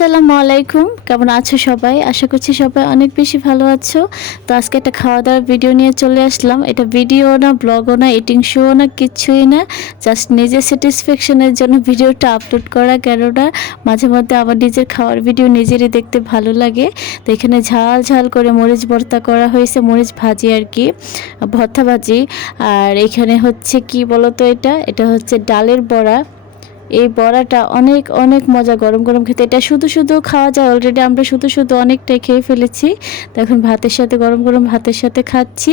আসসালামু আলাইকুম। কেমন আছো সবাই? আশা করছি সবাই অনেক বেশি ভালো আছো। তো আজকে একটা খাওয়া দাওয়ার ভিডিও নিয়ে চলে আসলাম। এটা ভিডিও না ব্লগও না এটিং শোও না কিচ্ছুই না। জাস্ট নিজের স্যাটিসফ্যাকশনের জন্য ভিডিওটা আপলোড করা। কেননা মাঝে মধ্যে আমার নিজের খাওয়ার ভিডিও নিজেরই দেখতে ভালো লাগে। তো এখানে ঝাল ঝাল করে মরিচ ভর্তা করা হয়েছে, মরিচ ভাজি আর কি, ভর্তা ভাজি। আর এখানে হচ্ছে কি বলতো এটা? এটা হচ্ছে ডালের বড়া। এই বড়াটা অনেক অনেক মজা গরম গরম খেতে। এটা শুধু শুধু খাওয়া যায়। অলরেডি আমরা শুধু শুধু অনেকটাই খেয়ে ফেলেছি। তো এখন ভাতের সাথে, গরম গরম ভাতের সাথে খাচ্ছি।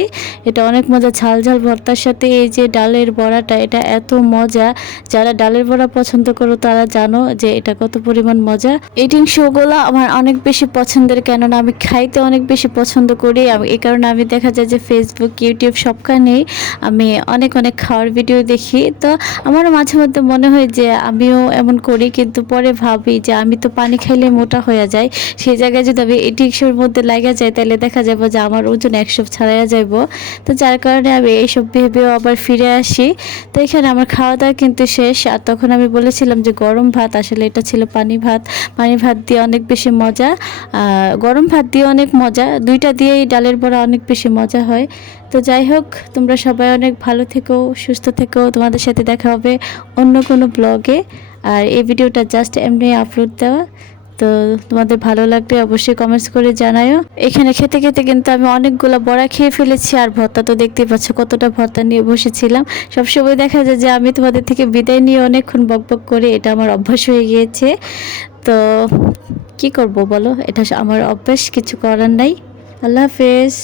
এটা অনেক মজা। ঝাল ঝাল ভর্তার সাথে এই যে ডালের বড়াটা, এটা এত মজা। যারা ডালের বড়া পছন্দ করো, তারা জানো যে এটা কত পরিমাণ মজা। এটিং শোগুলো আমার অনেক বেশি পছন্দের, কেননা আমি খাইতে অনেক বেশি পছন্দ করি। এই কারণে আমি দেখা যায় যে ফেসবুক ইউটিউব সবখানেই আমি অনেক অনেক খাওয়ার ভিডিও দেখি। তো আমারও মাঝে মধ্যে মনে হয় যে আমিও এমন করি, কিন্তু পরে ভাবি যে আমি তো পানি খাইলে মোটা হয়ে যায় সেই জায়গায় যদি আমি এই টিকশোর মধ্যে লাগা যায় তাহলে দেখা যাবে যে আমার ওজন একশো ছাড়াইয়া যাইব। তো যার কারণে আমি এইসব ভেবেও আবার ফিরে আসি। তো এখানে আমার খাওয়া দাওয়া কিন্তু শেষ। আর তখন আমি বলেছিলাম যে গরম ভাত, আসলে এটা ছিল পানি ভাত। পানি ভাত দিয়ে অনেক বেশি মজা। গরম ভাত দিয়ে অনেক মজা। দুইটা দিয়েই ডালের বড়া অনেক বেশি মজা হয়। তো যাই হোক, তোমরা সবাই অনেক ভালো থেকো, সুস্থ থেকো। তোমাদের সাথে দেখা হবে অন্য কোনো ব্লগে। আর এই ভিডিওটা জাস্ট এমনি আপলোড দেওয়া। তো তোমাদের ভালো লাগলে অবশ্যই কমেন্টস করে জানাও এখানে খেতে খেতে কিন্তু আমি অনেকগুলো বড়া খেয়ে ফেলেছি, আর ভর্তা তো দেখতেই পাচ্ছ কতটা ভর্তা নিয়ে বসেছিলাম। সবসময় দেখা যায় যে আমি তোমাদের থেকে বিদায় নিয়ে অনেকক্ষণ বকবক করে এটা আমার অভ্যাস হয়ে গিয়েছে। তো কি করব বলো? এটা আমার অভ্যাস, কিছু করার নাই। আল্লাহ হাফেজ।